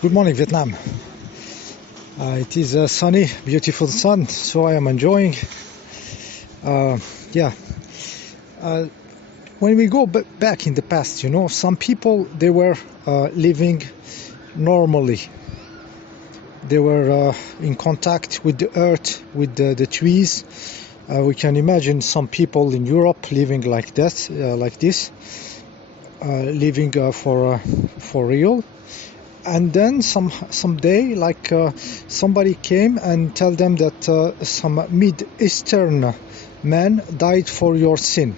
Good morning, Vietnam. It is a sunny, beautiful sun, so I am enjoying. Yeah. When we go back in the past, some people, they were living normally. They were in contact with the earth, with the trees. We can imagine some people in Europe living like this, living for real. And then someday, somebody came and tell them that some Mid-Eastern man died for your sin,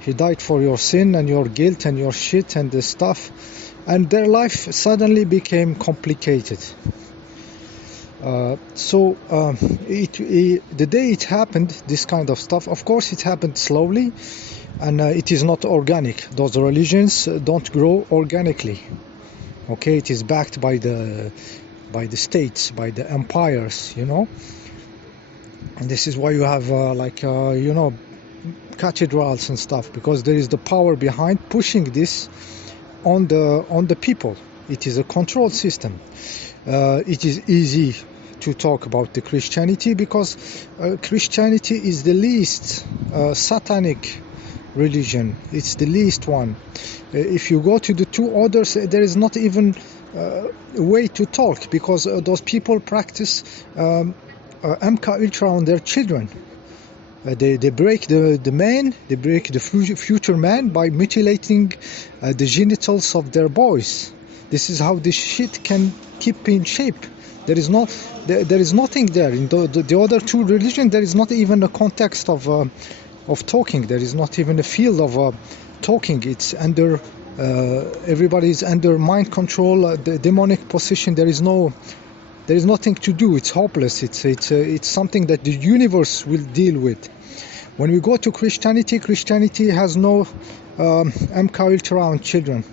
He died for your sin and your guilt and your shit and the stuff. And their life suddenly became complicated. The day it happened, this kind of stuff, of course it happened slowly, and it is not organic. Those religions don't grow organically. Okay, it is backed by the states, by the empires, And this is why you have cathedrals and stuff, because there is the power behind pushing this on the people. It is a control system. It is easy to talk about the Christianity because Christianity is the least satanic religion. It's the least one. If you go to the two others, there is not even a way to talk, because those people practice MK Ultra on their children. They break the man, they break the future man by mutilating the genitals of their boys. This is how this shit can keep in shape. There is nothing there. In the other two religions, there is not even a context of talking. There is not even a field of talking. It's under everybody is under mind control, the demonic possession. There is nothing to do. It's hopeless. It's something that the universe will deal with. When we go to Christianity has no MK Ultra on children,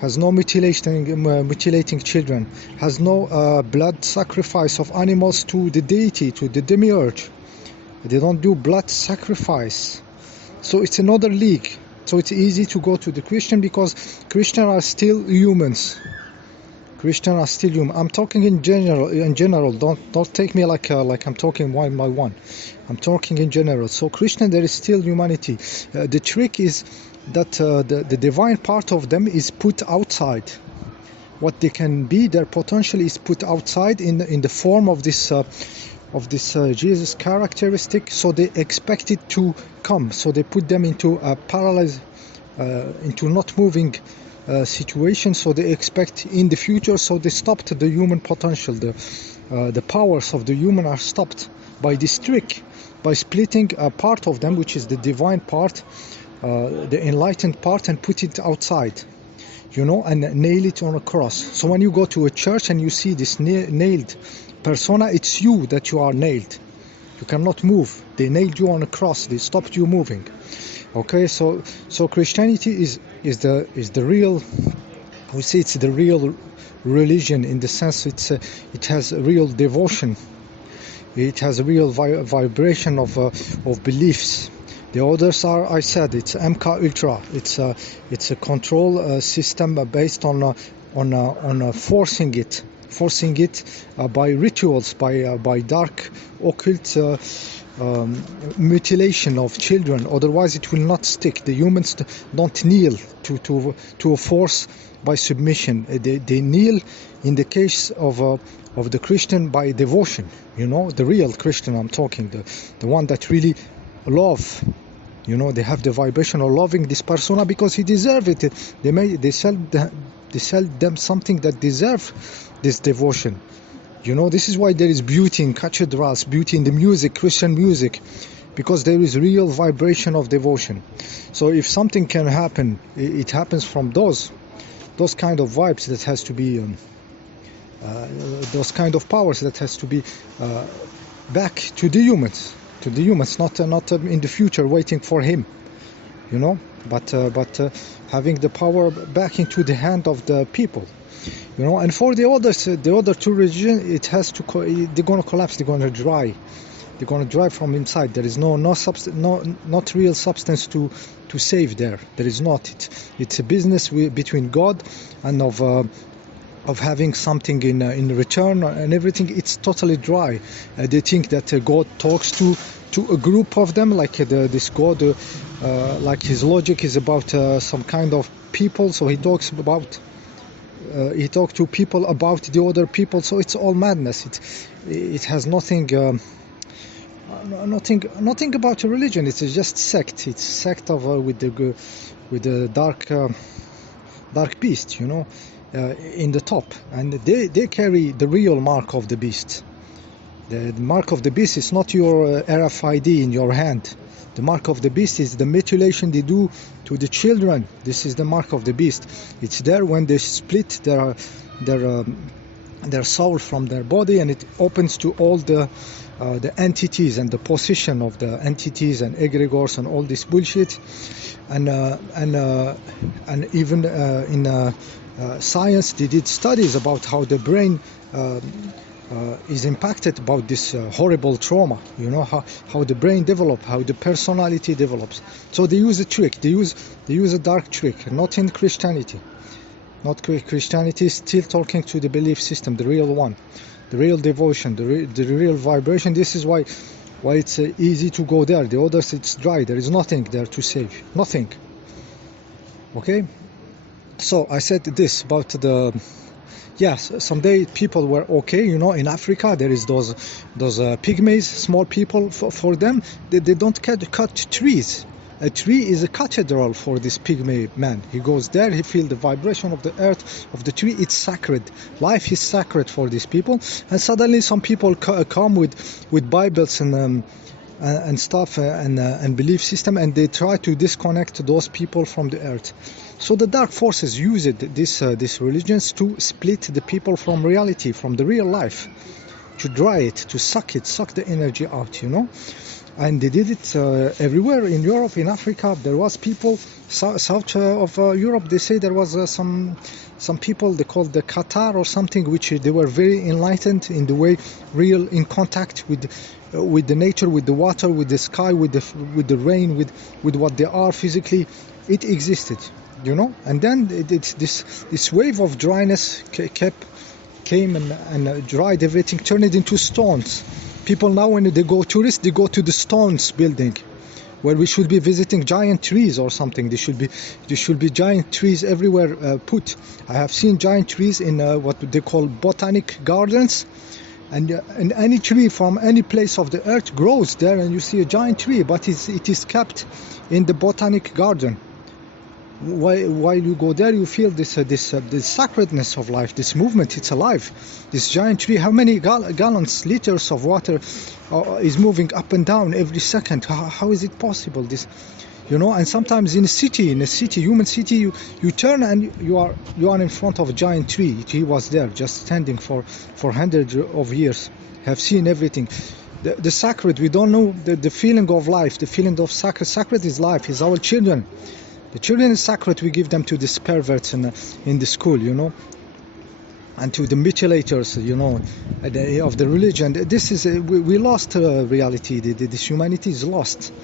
has no mutilating children, has no blood sacrifice of animals to the deity, to the demiurge. They don't do blood sacrifice. So it's another league. So it's easy to go to the Christian because Christians are still humans. Christians are still human. I'm talking in general. Don't take me like I'm talking one by one. I'm talking in general. So Christian, there is still humanity. The trick is that the divine part of them is put outside. What they can be, their potential is put outside in the form of this Jesus characteristic. So they expect it to come. So they put them into a paralyzed, into not moving situation. So they expect in the future. So they stopped the human potential. The powers of the human are stopped by this trick, by splitting a part of them, which is the divine part, the enlightened part, and put it outside, and nail it on a cross. So when you go to a church and you see this nailed persona, it's you that you are nailed. You cannot move. They nailed you on a cross. They stopped you moving. Okay, so Christianity is the real. We say it's the real religion in the sense it has real devotion. It has a real vibration of beliefs. The others are, I said, it's MK Ultra. It's a control system based on forcing it by rituals, by dark occult mutilation of children. Otherwise, it will not stick. The humans don't kneel to a force by submission. They kneel in the case of the Christian by devotion. The real Christian I'm talking, the one that really love. They have the vibration of loving this persona because he deserves it. They sell them something that deserve this devotion. This is why there is beauty in cathedrals, beauty in the music, Christian music, because there is real vibration of devotion. So if something can happen, it happens from those kind of vibes that has to be, those kind of powers that has to be back to the humans, not in the future waiting for him, but having the power back into the hand of the people. And for the other two religions, it has to. They're going to collapse. They're going to dry. They're going to dry from inside. There is not real substance to save there. There is not. It's a business between God and of of having something in return and everything. It's totally dry. They think that God talks to a group of them, like this God, like his logic is about some kind of people. So he talks to people about the other people. So it's all madness. It has nothing about a religion. It's just sect. It's sect of with the dark beast, you know. In the top, and they carry the real mark of the beast. The mark of the beast is not your RFID in your hand. The mark of the beast is the mutilation they do to the children. This is the mark of the beast. It's there when they split their soul from their body, and it opens to all the entities and the possession of the entities and egregores and all this bullshit, and even in science they did studies about how the brain is impacted about this horrible trauma, you know, how the brain develops, how the personality develops. So they use a trick, they use a dark trick, not in Christianity. Not Christianity is still talking to the belief system, the real one, the real devotion, the real vibration. This is why it's easy to go there. The others, it's dry, there is nothing there to save, nothing. Okay. So I said this about yes, someday people were okay, you know. In Africa there is those pygmies, small people. For them, they don't cut trees. A tree is a cathedral for this pygmy man. He goes there, he feels the vibration of the earth, of the tree. It's sacred. Life is sacred for these people. And suddenly some people come with Bibles and stuff and belief system, and they try to disconnect those people from the earth. So the dark forces used these religions to split the people from reality, from the real life, to dry it, to suck the energy out, you know. And they did it everywhere in Europe, in Africa. There was people south of Europe. They say there was some people they called the Qatar or something, which they were very enlightened in the way, real in contact with the nature, with the water, with the sky, with the rain, with what they are physically. It existed, you know. And then this wave of dryness came and dried everything, turned it into stones. People now, when they go tourists, they go to the Stones building, where we should be visiting giant trees or something. There should be giant trees everywhere put. I have seen giant trees in what they call botanic gardens, and any tree from any place of the earth grows there, and you see a giant tree, but it is kept in the botanic garden. While you go there, you feel this sacredness of life, this movement. It's alive. This giant tree, how many gallons, liters of water is moving up and down every second? How is it possible? This, you know. And sometimes in a human city, you turn and you are in front of a giant tree. He was there, just standing for hundreds of years. Have seen everything. The sacred, we don't know the feeling of life, the feeling of sacred. Sacred is life, is our children. The children is sacred. We give them to these perverts in the school, you know, and to the mutilators, you know, of the religion. This is we lost reality. This humanity is lost.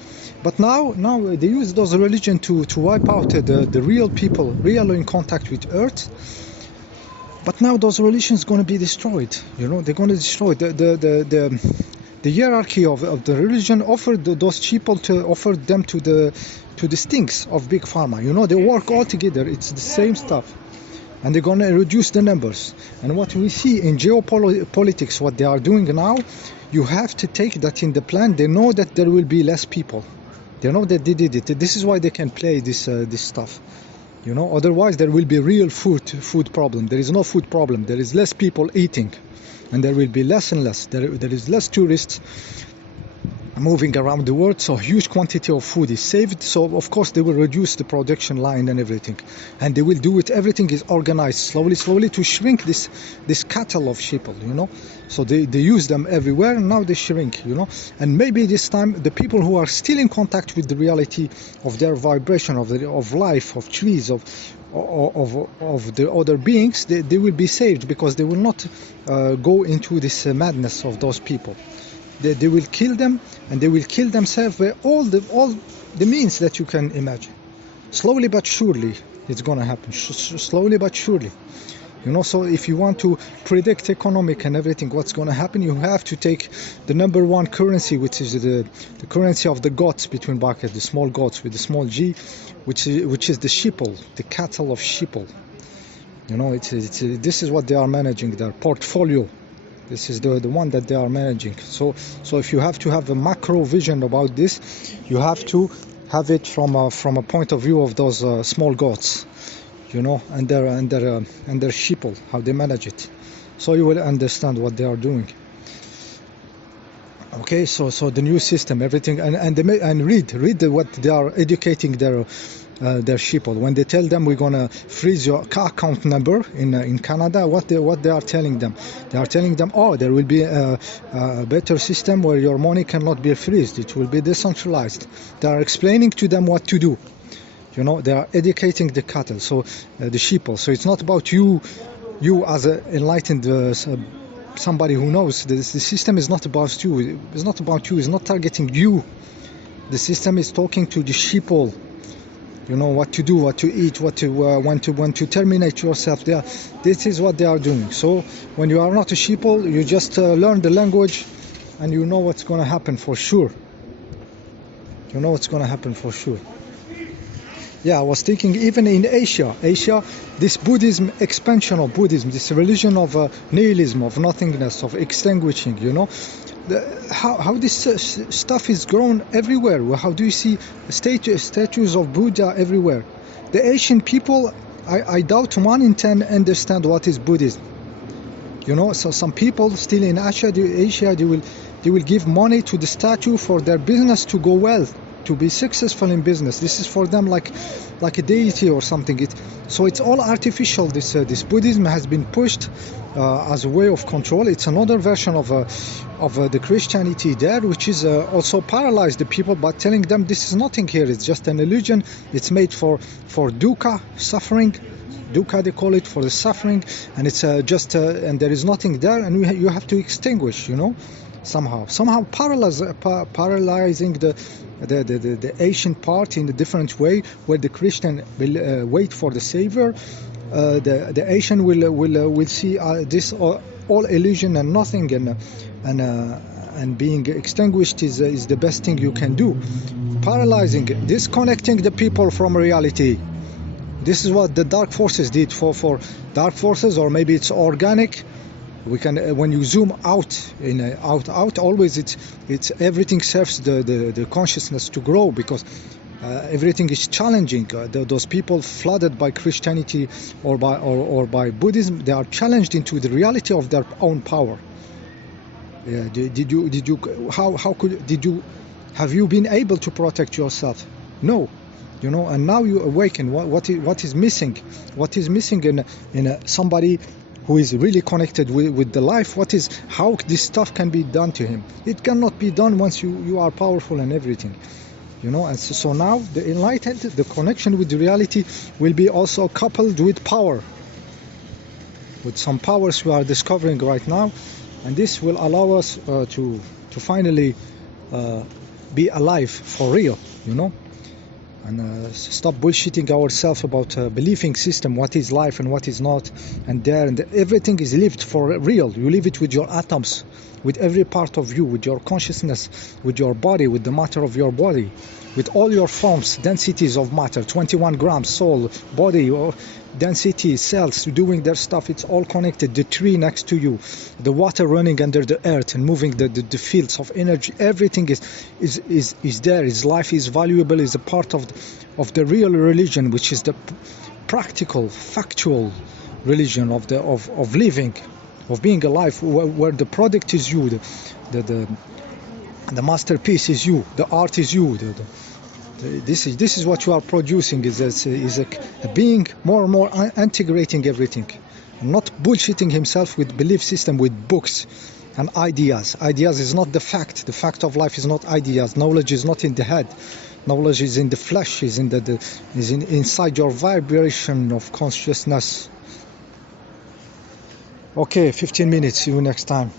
But now they use those religion to wipe out the real people, real in contact with earth. But now those religions going to be destroyed. You know, they're going to destroy the hierarchy of the religion. Offered those people to offer them to the stinks of big pharma. You know, they work all together. It's the same stuff, and they're going to reduce the numbers. And what we see in geopolitics, what they are doing now, you have to take that in the plan. They know that there will be less people. They know that they did it. This is why they can play this stuff. You know, otherwise there will be real food problem. There is no food problem. There is less people eating, and there will be less and less. There is less tourists moving around the world, so huge quantity of food is saved. So of course they will reduce the production line and everything, and they will do it. Everything is organized slowly to shrink this cattle of people, you know. So they use them everywhere, and now they shrink, you know. And maybe this time the people who are still in contact with the reality of their vibration, of life, of trees, of the other beings, they will be saved, because they will not go into this madness of those people. They will kill them, and they will kill themselves by all the means that you can imagine. Slowly but surely it's going to happen. Slowly but surely. You know, so if you want to predict economic and everything, what's going to happen, you have to take the number one currency, which is the currency of the goats, between brackets, the small goats with the small g, which is the sheeple, the cattle of sheeple. You know, this is what they are managing, their portfolio. This is the one that they are managing. So if you have to have a macro vision about this, you have to have it from a point of view of those small goats, you know, and their sheeple, how they manage it. So you will understand what they are doing. Okay, so the new system, everything, and read what they are educating their sheeple. When they tell them we're gonna freeze your account number in Canada, what they are telling them? They are telling them, oh, there will be a better system where your money cannot be freezed. It will be decentralized. They are explaining to them what to do. You know, they are educating the cattle, so the sheeple. So it's not about you as an enlightened somebody who knows. The system is not about you. It's not about you. It's not targeting you. The system is talking to the sheeple. You know what to do, what to eat, when to terminate yourself. This is what they are doing. So when you are not a sheeple, you just learn the language, and you know what's going to happen for sure. You know what's going to happen for sure. Yeah, I was thinking even in Asia, this Buddhism, expansion of Buddhism, this religion of nihilism, of nothingness, of extinguishing, you know, how this stuff is grown everywhere. How do you see statues of Buddha everywhere? The Asian people, I doubt 1 in 10 understand what is Buddhism. You know, so some people still in Asia, they will give money to the statue for their business to go well, to be successful in business. This is for them like a deity or something. So it's all artificial. This Buddhism has been pushed as a way of control. It's another version of the Christianity there, which is also paralyzed the people by telling them this is nothing here. It's just an illusion. It's made for dukkha, suffering. Dukkha they call it, for the suffering, and it's and there is nothing there, and you have to extinguish. You know, somehow paralyzing the Asian part in a different way, where the Christian will wait for the Savior. The Asian will see this all illusion and nothing, and being extinguished is the best thing you can do. Paralyzing, disconnecting the people from reality. This is what the dark forces did for dark forces, or maybe it's organic. We can when you zoom out always it's everything serves the consciousness to grow, because everything is challenging. Those people flooded by Christianity or by Buddhism, they are challenged into the reality of their own power. Have you been able to protect yourself? No. You know, and now you awaken. What is missing? What is missing in somebody who is really connected with the life? How this stuff can be done to him? It cannot be done once you are powerful and everything. You know, and so now the enlightened, the connection with the reality will be also coupled with power, with some powers we are discovering right now, and this will allow us to finally be alive for real. You know. And stop bullshitting ourselves about believing system, what is life and what is not, and everything is lived for real. You live it with your atoms, with every part of you, with your consciousness, with your body, with the matter of your body, with all your forms, densities of matter, 21 grams, soul, body, or density, cells doing their stuff. It's all connected. The tree next to you, the water running under the earth and moving the fields of energy, everything is there. His life is valuable, is a part of the real religion, which is the practical, factual religion of living, of being alive, where the product is you, the masterpiece is you, the art is you. This is what you are producing, is a being more and more integrating everything, not bullshitting himself with belief system, with books and ideas. Ideas is not the fact. The fact of life is not ideas. Knowledge is not in the head. Knowledge is in the flesh, is inside your vibration of consciousness. Okay, 15 minutes. See you next time.